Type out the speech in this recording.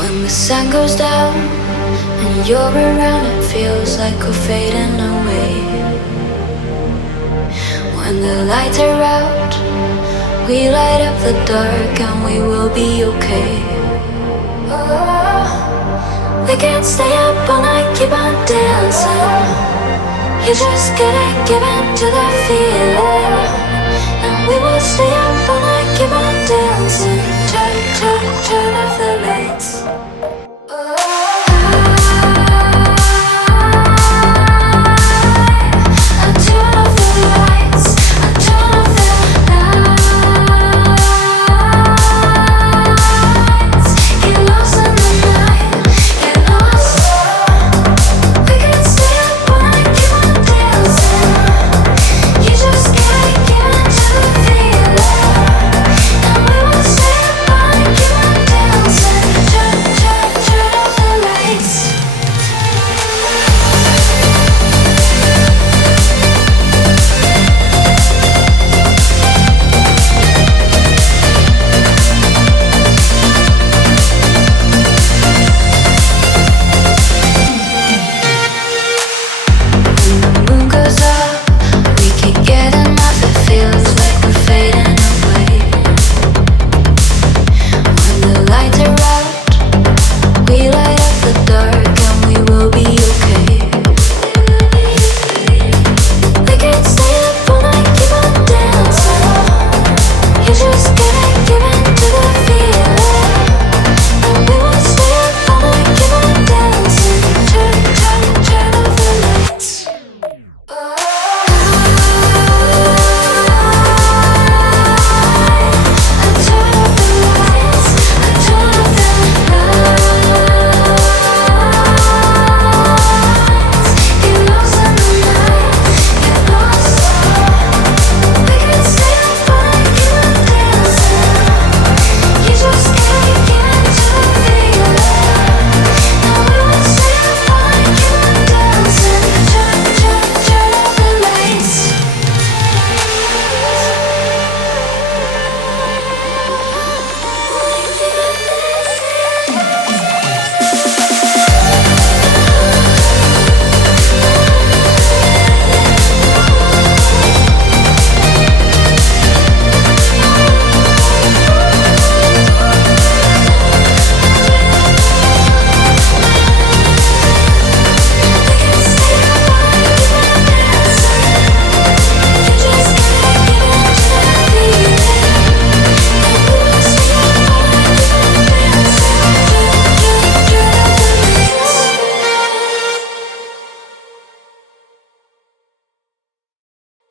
When the sun goes down and you're around, it feels like we're fading away. When the lights are out, we light up the dark and we will be okay. Oh, we can't stay up all night, keep on dancing. You just gotta give in to the feeling. And we will stay up all night, keep on dancing.